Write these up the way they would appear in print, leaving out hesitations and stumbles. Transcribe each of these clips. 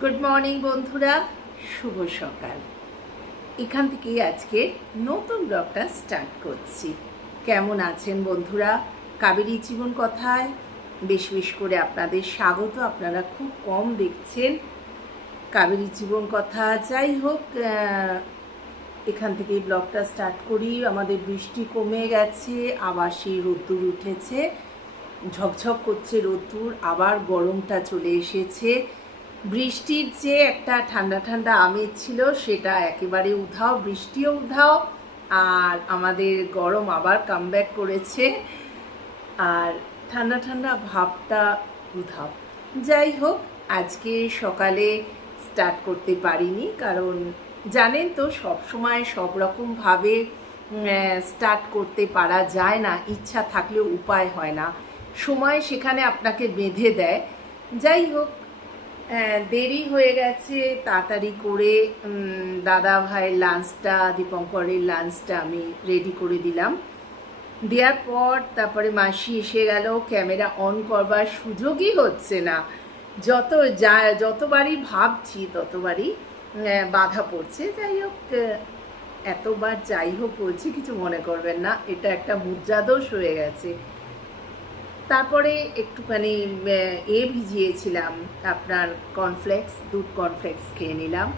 Good morning বন্ধুরা, শুভ সকাল। এখান থেকেই আজকে নতুন ব্লগটা স্টার্ট করছি। কেমন আছেন বন্ধুরা? কাবেরী জীবন কথায় বেশ করে আপনাদের স্বাগত। আপনারা খুব কম দেখছেন কাবেরী জীবন কথা। যাই হোক, এখান থেকেই ব্লগটা স্টার্ট করি। আমাদের বৃষ্টি কমে গেছে, আবার সেই রোদ্দুর উঠেছে, ঝকঝক করছে রোদ্দুর, আবার গরমটা চলে এসেছে। বৃষ্টির যে একটা ঠান্ডা ঠান্ডা আমেজ ছিল সেটা একেবারে উধাও, বৃষ্টিও উধাও, আর আমাদের গরম আবার কামব্যাক করেছে, আর ঠান্ডা ঠান্ডা ভাবটা উধাও। যাই হোক, আজকে সকালে স্টার্ট করতে পারিনি, কারণ জানেন তো সব সময় সব রকমভাবে স্টার্ট করতে পারা যায় না, ইচ্ছা থাকলেও উপায় হয় না, সময় সেখানে আপনাকে বেঁধে দেয়। যাই হোক, দেরি হয়ে গেছে, তাড়াতাড়ি করে দাদা ভাইয়ের লাঞ্চটা, দীপঙ্করের লাঞ্চটা আমি রেডি করে দিলাম। দেওয়ার পর তারপরে মাসি এসে গেল, ক্যামেরা অন করবার সুযোগই হচ্ছে না। যতবারই ভাবছি ততবারই বাধা পড়ছে। যাই হোক, এতবার যাই হোক বলছি, কিছু মনে করবেন না, এটা একটা মুদ্রাদোষ হয়ে গেছে। তারপরে একটুখানি ভিজিয়েছিলাম আপনার কর্নফ্লেক্স, দুধ কর্নফ্লেক্স খেয়ে নিলাম।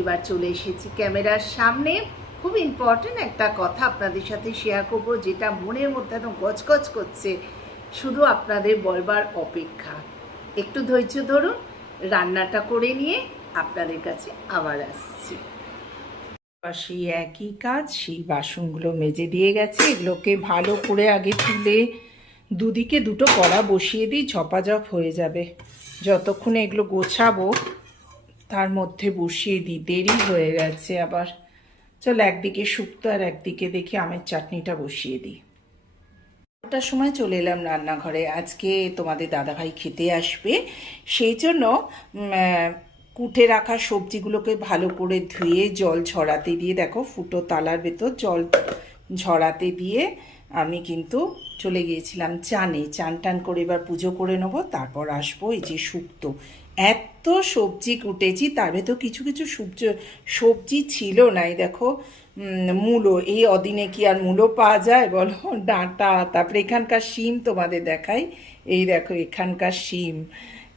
এবার চলে এসেছি ক্যামেরার সামনে। খুব ইম্পর্টেন্ট একটা কথা আপনাদের সাথে শেয়ার করবো, যেটা মনের মধ্যে একদম গজগজ করছে, শুধু আপনাদের বলবার অপেক্ষা। একটু ধৈর্য ধরুন, রান্নাটা করে নিয়ে আপনাদের কাছে আবার আসছি। সেই একই কাজ, সেই বাসনগুলো মেজে দিয়ে গেছে, এগুলোকে ভালো করে আগে তুলে দুদিকে দুটো কড়া বসিয়ে দিই, ঝপাঝপ হয়ে যাবে। যতক্ষণে এগুলো গোছাবো তার মধ্যে বসিয়ে দিই, দেরি হয়ে গেছে আবার। চল, একদিকে শুক্তো আর একদিকে দেখি আমের চাটনিটা বসিয়ে দিই। ওটার সময় চলে এলাম রান্নাঘরে। আজকে তোমাদের দাদাভাই খেতে আসবে, সেই জন্য কুটে রাখা সবজিগুলোকে ভালো করে ধুয়ে জল ঝরাতে দিয়ে, দেখো ফুটো তালার ভেতর জল ঝরাতে দিয়ে আমি কিন্তু চলে গিয়েছিলাম চান টান করে এবার পুজো করে নেবো, তারপর আসবো। এই যে শুক্তো, এত সবজি কুটেছি, তার ভেতর কিছু কিছু সবজি ছিল না। এই দেখো, মূলো, এই অদিনে কি আর মূলো পাওয়া যায় বলো? ডাঁটা, তারপরে এখানকার শিম তোমাদের দেখাই, এই দেখো এখানকার শিম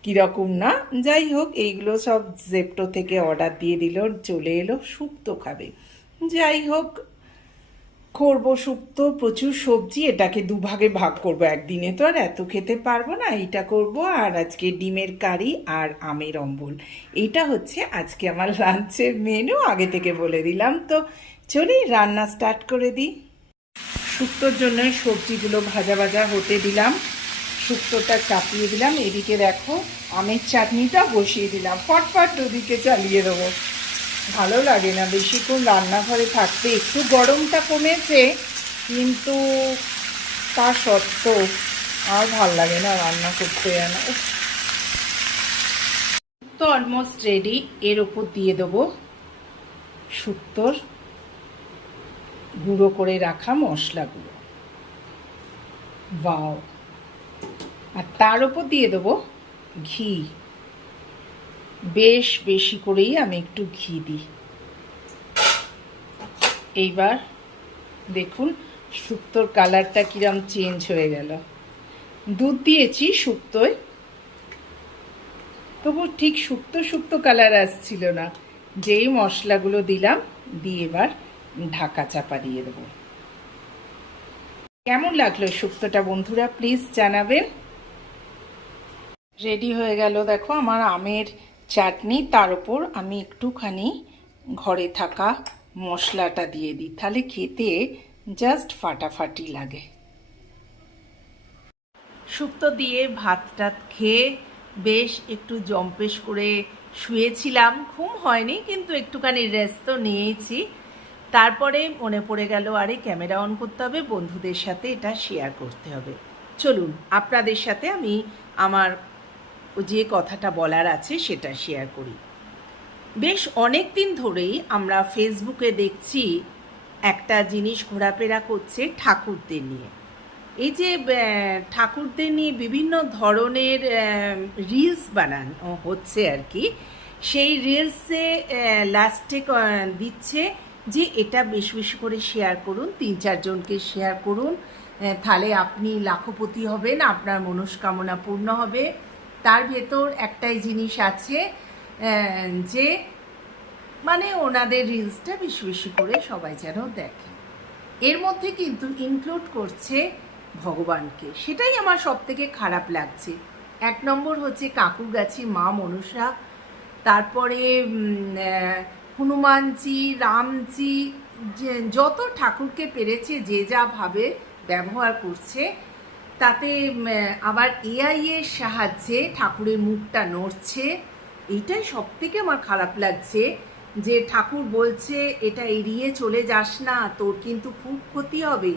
কীরকম না। যাই হোক, এইগুলো সব জেপ্টো থেকে অর্ডার দিয়ে দিল, চলে এলো, শুক্তো খাবে। যাই হোক, করবো শুক্তো, প্রচুর সবজি, এটাকে দুভাগে ভাগ করব। একদিনে তো আর এত খেতে পারবো না, এইটা করব, আর আজকে ডিমের কারি আর আমের অম্বল, এইটা হচ্ছে আজকে আমার লাঞ্চের মেনু, আগে থেকে বলে দিলাম। তো চলি রান্না স্টার্ট করে দিই। শুক্তোর জন্য সবজিগুলো ভাজা ভাজা হতে দিলাম, শুক্তোটা চাপিয়ে দিলাম, এদিকে দেখো আমের চাটনিটা বসিয়ে দিলাম, ফটফট দুদিকে চালিয়ে দেবো। ভালো লাগে না বেশিক্ষণ রান্নাঘরে থাকতে। একটু গরমটা কমেছে, কিন্তু তা সত্ত্বেও আর ভাল লাগে না রান্না করতে। যেন তো অলমোস্ট রেডি। এর ওপর দিয়ে দেবো শুক্তোর গুঁড়ো করে রাখা মশলাগুলো, বাও, আর তার ওপর দিয়ে দেবো ঘি। বেশ বেশি করেই আমি একটু ঘি দিই। এইবার দেখুন শুক্তোর কালারটা কিরম চেঞ্জ হয়ে গেল। দুধ দিয়েছি শুক্তোয়, তবু ঠিক শুক্তো কালার আসছিল না। যেই মশলাগুলো দিলাম, দিয়ে এবার ঢাকা চাপা দিয়ে দেবো। কেমন লাগলো শুক্তোটা বন্ধুরা, প্লিজ জানাবেন। রেডি হয়ে গেল দেখো আমার আমের চাটনি। তার উপর আমি একটুখানি ঘরে থাকা মশলাটা দিয়ে দিই, তাহলে খেতে জাস্ট ফাটাফাটি লাগে। শুক্তো দিয়ে ভাত টাত খেয়ে বেশ একটু জম্পেশ করে শুয়েছিলাম, ঘুম হয়নি, কিন্তু একটুখানি রেস্ট তো নিয়েছি। তারপরে মনে পড়ে গেল, আরে ক্যামেরা অন করতে হবে, বন্ধুদের সাথে এটা শেয়ার করতে হবে। চলুন আপনাদের সাথে আমি আমার যে কথাটা বলার আছে সেটা শেয়ার করি। বেশ অনেক দিন ধরেই আমরা ফেসবুকে দেখছি একটা জিনিস ঘোরাফেরা করছে ঠাকুরদের নিয়ে। এই যে ঠাকুরদের নিয়ে বিভিন্ন ধরনের রিলস বানানো হচ্ছে আর কি, সেই রিলসে লাস্টে দিচ্ছে যে এটা বেশি বেশি করে শেয়ার করুন, 3-4 জনকে শেয়ার করুন, তাহলে আপনি লাখপতি হবেন, আপনার মনস্কামনা পূর্ণ হবে। তার ভেতর একটাই জিনিস আছে যে মানে ওনাদের রিলসটা বেশি বেশি করে সবাই যেন দেখে। এর মধ্যে কিন্তু ইনক্লুড করছে ভগবানকে, সেটাই আমার সব থেকে খারাপ লাগছে। 1 নম্বর হচ্ছে কাকুগাছি মা মনসা, তারপরে হনুমানজি, রামজি, যত ঠাকুরকে পেরেছে যে যা ভাবে ব্যবহার করছে, তাতে আবার এআই এর সাহায্যে ঠাকুরের মুখটা নড়ছে। এইটাই সব থেকে আমার খারাপ লাগছে, যে ঠাকুর বলছে এটা এড়িয়ে চলে যাস না, তোর কিন্তু খুব ক্ষতি হবে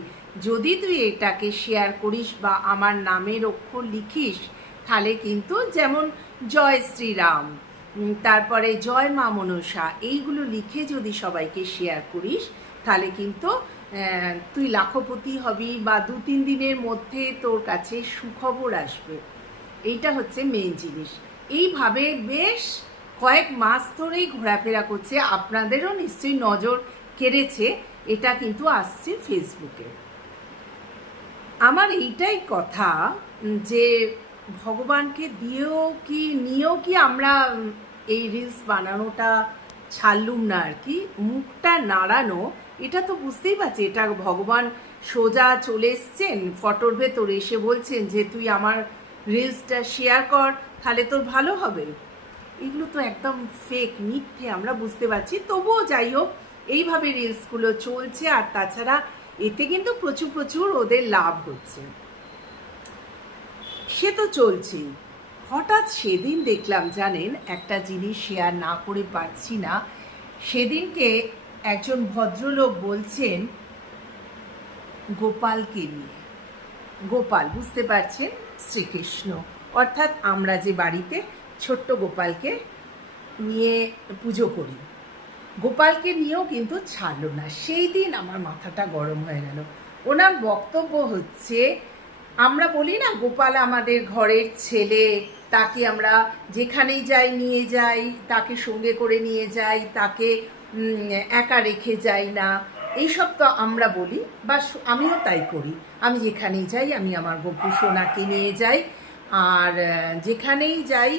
যদি তুই এটাকে শেয়ার করিস বা আমার নামের অক্ষর লিখিস, তাহলে কিন্তু যেমন জয় শ্রীরাম, তারপরে জয় মা মনসা, এইগুলো লিখে যদি সবাইকে শেয়ার করিস, তাহলে কিন্তু তুই লাখপতি হবি বা 2-3 দিনের মধ্যে তোর কাছে সুখবর আসবে। এইটা হচ্ছে মেইন জিনিস। এইভাবে বেশ কয়েক মাস ধরেই ঘোরাফেরা করছে, আপনাদেরও নিশ্চয়ই নজর কেড়েছে, এটা কিন্তু আসছে ফেসবুকে। আমার এইটাই কথা যে ভগবানকে নিয়েও কি আমরা এই রিলস বানানোটা ছাড়লুম না আর কি। মুখটা নাড়ানো, এটা তো বুঝতেই পারছি এটা ভগবান সোজা চলে এসছেন ফটোর ভেতর, এসে বলছেন যে তুই আমার রিলসটা শেয়ার কর, তাহলে তোর ভালো হবে। এগুলো তো একদম ফেক, মিথ্যে, আমরা বুঝতে পারছি। তবুও যাই হোক, এইভাবে রিলসগুলো চলছে। আর তাছাড়া এতে কিন্তু প্রচুর প্রচুর ওদের লাভ হচ্ছে, সে তো চলছেই। হঠাৎ সেদিন দেখলাম জানেন, একটা জিনিস শেয়ার না করে পারছি না। সেদিনকে একজন ভদ্রলোক বলছেন গোপালকে নিয়ে, গোপাল বুঝতে পারছেন শ্রীকৃষ্ণ, অর্থাৎ আমরা যে বাড়িতে ছোট্ট গোপালকে নিয়ে পুজো করি, গোপালকে নিয়েও কিন্তু ছাড়লো না। সেই দিন আমার মাথাটা গরম হয়ে গেল। ওনার বক্তব্য হচ্ছে, আমরা বলি না গোপাল আমাদের ঘরের ছেলে, তাকে আমরা যেখানেই যাই নিয়ে যাই, তাকে সঙ্গে করে নিয়ে যাই, তাকে একা রেখে যাই না, এইসব তো আমরা বলি, বা আমিও তাই করি। আমি যেখানেই যাই আমি আমার গপু সোনাকে নিয়ে যাই, আর যেখানেই যাই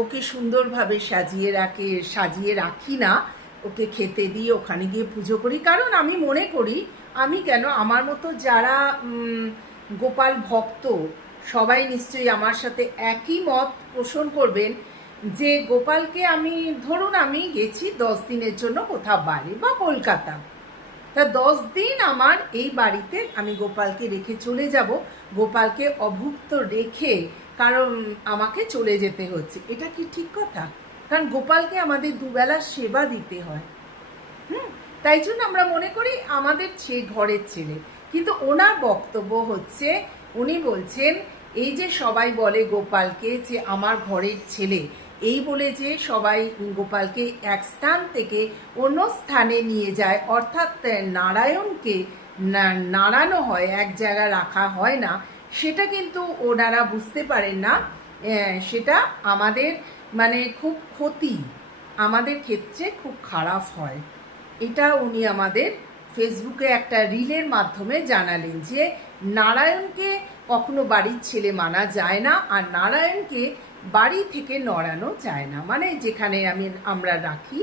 ওকে সুন্দরভাবে সাজিয়ে রাখি না, ওকে খেতে দিই, ওখানে গিয়ে পুজো করি। কারণ আমি মনে করি, আমি কেন, আমার মতো যারা গোপাল ভক্ত সবাই নিশ্চয়ই আমার সাথে একই মত পোষণ করবেন, যে গোপালকে আমি, ধরুন আমি গেছি 10 দিনের জন্য কোথাও বাইরে বা কলকাতা, তা 10 দিন আমার এই বাড়িতে আমি গোপালকে রেখে চলে যাব, গোপালকে অভুক্ত রেখে কারণ আমাকে চলে যেতে হচ্ছে, এটা কি ঠিক কথা? কারণ গোপালকে আমাদের দুবেলা সেবা দিতে হয়। তাই জন্য আমরা মনে করি আমাদের ঘরের ছেলে। কিন্তু ওনার বক্তব্য হচ্ছে, উনি বলছেন এই যে সবাই বলে গোপালকে যে আমার ঘরের ছেলে, এই বলে যে সবাই গোপালকে এক স্থান থেকে অন্য স্থানে নিয়ে যায়, অর্থাৎ নারায়ণকে নাড়ানো হয়, এক জায়গায় রাখা হয় না, সেটা কিন্তু ওনারা বুঝতে পারেন না। সেটা আমাদের মানে খুব ক্ষতি, আমাদের ক্ষেত্রে খুব খারাপ হয়। এটা উনি আমাদের ফেসবুকে একটা রিলের মাধ্যমে জানালেন যে নারায়ণকে কখনো বাড়ির ছেলে মানা যায় না, আর নারায়ণকে বাড়ি থেকে নড়ানো যায় না, মানে যেখানে আমরা রাখি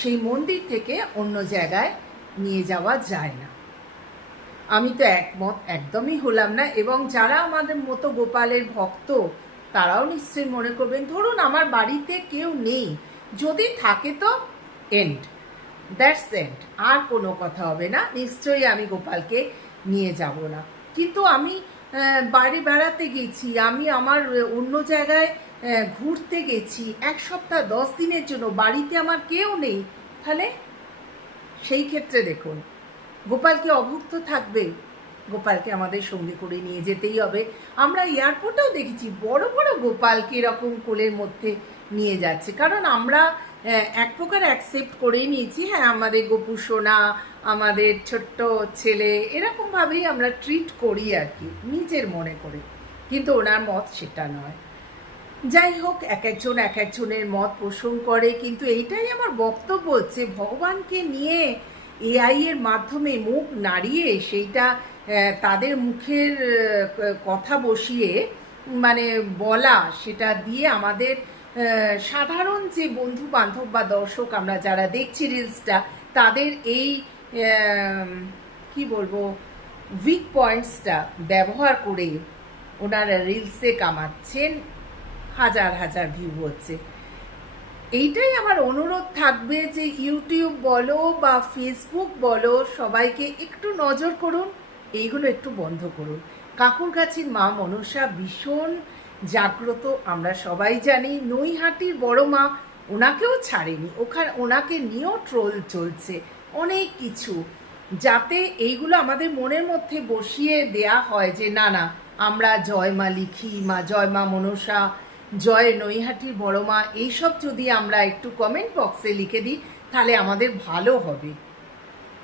সেই মন্দির থেকে অন্য জায়গায় নিয়ে যাওয়া যায় না। আমি তো একমত একদমই হলাম না। এবং যারা আমাদের মতো গোপালের ভক্ত, তারাও নিশ্চয়ই মনে করবেন, ধরুন আমার বাড়িতে কেউ নেই, যদি থাকে তো এন্ড, দ্যাটস এন্ড, আর কোনো কথা হবে না, নিশ্চয়ই আমি গোপালকে নিয়ে যাব না। কিন্তু আমি বাইরে বেড়াতে গেছি, আমি আমার অন্য জায়গায় ঘুরতে গেছি 1 সপ্তাহ 10 দিনের জন্য, বাড়িতে আমার কেউ নেই, তাহলে সেই ক্ষেত্রে দেখুন গোপালকে অভুক্ত থাকবে? গোপালকে আমাদের সঙ্গে করে নিয়ে যেতেই হবে। আমরা এয়ারপোর্টেও দেখেছি বড় বড় গোপালকে এরকম কোলের মধ্যে নিয়ে যাচ্ছে, কারণ আমরা এক প্রকার অ্যাকসেপ্ট করেই নিয়েছি, হ্যাঁ আমাদের গপু সোনা, আমাদের ছোট্ট ছেলে, এরকমভাবেই আমরা ট্রিট করি আর কি, নিজের মনে করে। কিন্তু ওনার মত সেটা নয়। যাই হোক, এক একজনের মত পোষণ করে, কিন্তু এইটাই আমার বক্তব্য যে ভগবানকে নিয়ে এআই এর মাধ্যমে মুখ নাড়িয়ে সেইটা তাদের মুখের কথা বসিয়ে মানে বলা, সেটা দিয়ে আমাদের সাধারণ যে বন্ধু বান্ধব বা দর্শক আমরা যারা দেখছি রিলসটা, তাদের এই কি বলবো উইক পয়েন্টসটা ব্যবহার করে ওনারা রিলসে কামাচ্ছেন, হাজার হাজার ভিউ হচ্ছে। এইটাই আমার অনুরোধ থাকবে যে ইউটিউব বলো বা ফেসবুক বলো, সবাইকে একটু নজর করুন, এইগুলো একটু বন্ধ করুন। কাকুরগাছির মা মনসা ভীষণ জাগ্রত, আমরা সবাই জানি। নৈহাটির বড় মা, ওনাকেও ছাড়েনি, ওনাকে নিয়েও ট্রোল চলছে অনেক কিছু, যাতে এইগুলো আমাদের মনের মধ্যে বসিয়ে দেয়া হয় যে না না, আমরা জয় মা লিখি, মা জয় মা মনসা, জয় নৈহাটির বড় মা, এইসব যদি আমরা একটু কমেন্ট বক্সে লিখে দিই তাহলে আমাদের ভালো হবে।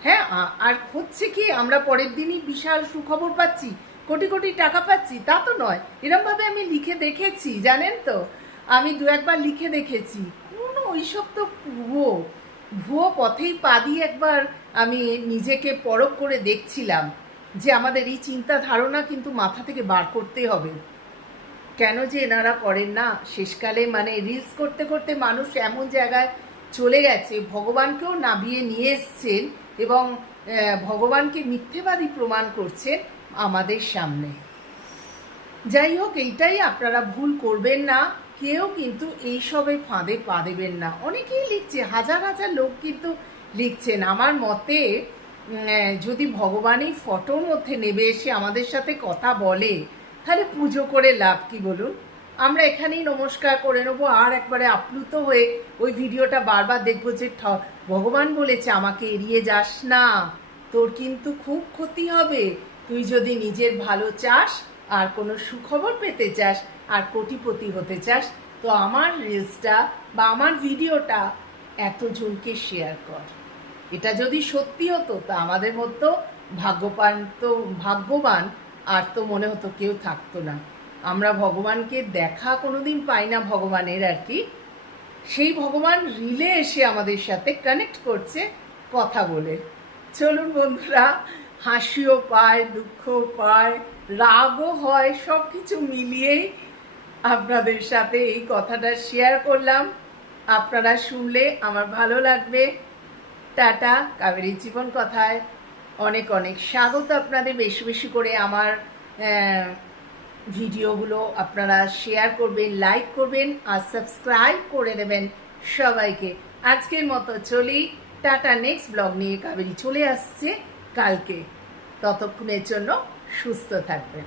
হ্যাঁ, আর হচ্ছে কি, আমরা পরের দিনই বিশাল সুখবর পাচ্ছি, কোটি কোটি টাকা পাচ্ছি, তা তো নয়। এরমভাবে আমি লিখে দেখেছি, জানেন তো, আমি দু একবার লিখে দেখেছি। কোনো ওইসব তো ভুয়ো পথেই পা দিয়ে একবার আমি নিজেকে পরখ করে দেখছিলাম যে আমাদের এই চিন্তা ধারণা কিন্তু মাথা থেকে বার করতে হবে। কেন যে এনারা করেন না, শেষকালে মানে রিলস করতে করতে মানুষ এমন জায়গায় চলে গেছে, ভগবানকেও নামিয়ে নিয়ে এসছেন এবং ভগবানকে মিথ্যেবাদী প্রমাণ করছেন আমাদের সামনে। যাই হোক, এইটাই আপনারা ভুল করবেন না, কেউ কিন্তু এইসবের ফাঁদে পা দেবেন না। অনেকেই লিখছে, হাজার হাজার লোক কিন্তু লিখছেন। আমার মতে যদি ভগবানই ফটোর মধ্যে নেবে এসে আমাদের সাথে কথা বলে, তাহলে পুজো করে লাভ কি বলুন? আমরা এখানেই নমস্কার করে নেবো, আর একবারে আপ্লুত হয়ে ওই ভিডিওটা বারবার দেখবো যে ভগবান বলেছে আমাকে এড়িয়ে যাস না, তোর কিন্তু খুব ক্ষতি হবে। তুই যদি নিজের ভালো চাস আর কোনো সুখবর পেতে চাস আর কোটিপতি হতে চাস, তো আমার রিলসটা বা আমার ভিডিওটা এতজনকে শেয়ার কর। এটা যদি সত্যি হতো তা আমাদের মতো ভাগ্যবান আর তো মনে হতো কেউ থাকতো না। আমরা ভগবানকে দেখা কোনোদিন পাই না ভগবানের আর কি, সেই ভগবান রিলে এসে আমাদের সাথে কানেক্ট করছে কথা বলে। চলুন বন্ধুরা, হাসিও পায়, দুঃখও পায়, রাগও হয়, সব কিছু মিলিয়েই আপনাদের সাথে এই কথাটা শেয়ার করলাম। আপনারা শুনলে আমার ভালো লাগবে। টাটা, কাবেরী জীবন কথায় অনেক অনেক স্বাগত আপনাদের। বেশি বেশি করে আমার ভিডিওগুলো আপনারা শেয়ার করবেন, লাইক করবেন আর সাবস্ক্রাইব করে দেবেন সবাইকে। আজকের মতো চলি, টাটা। নেক্সট ব্লগ নিয়ে কাবেরী চলে আসছে কালকে, ততক্ষণের জন্য সুস্থ থাকবেন।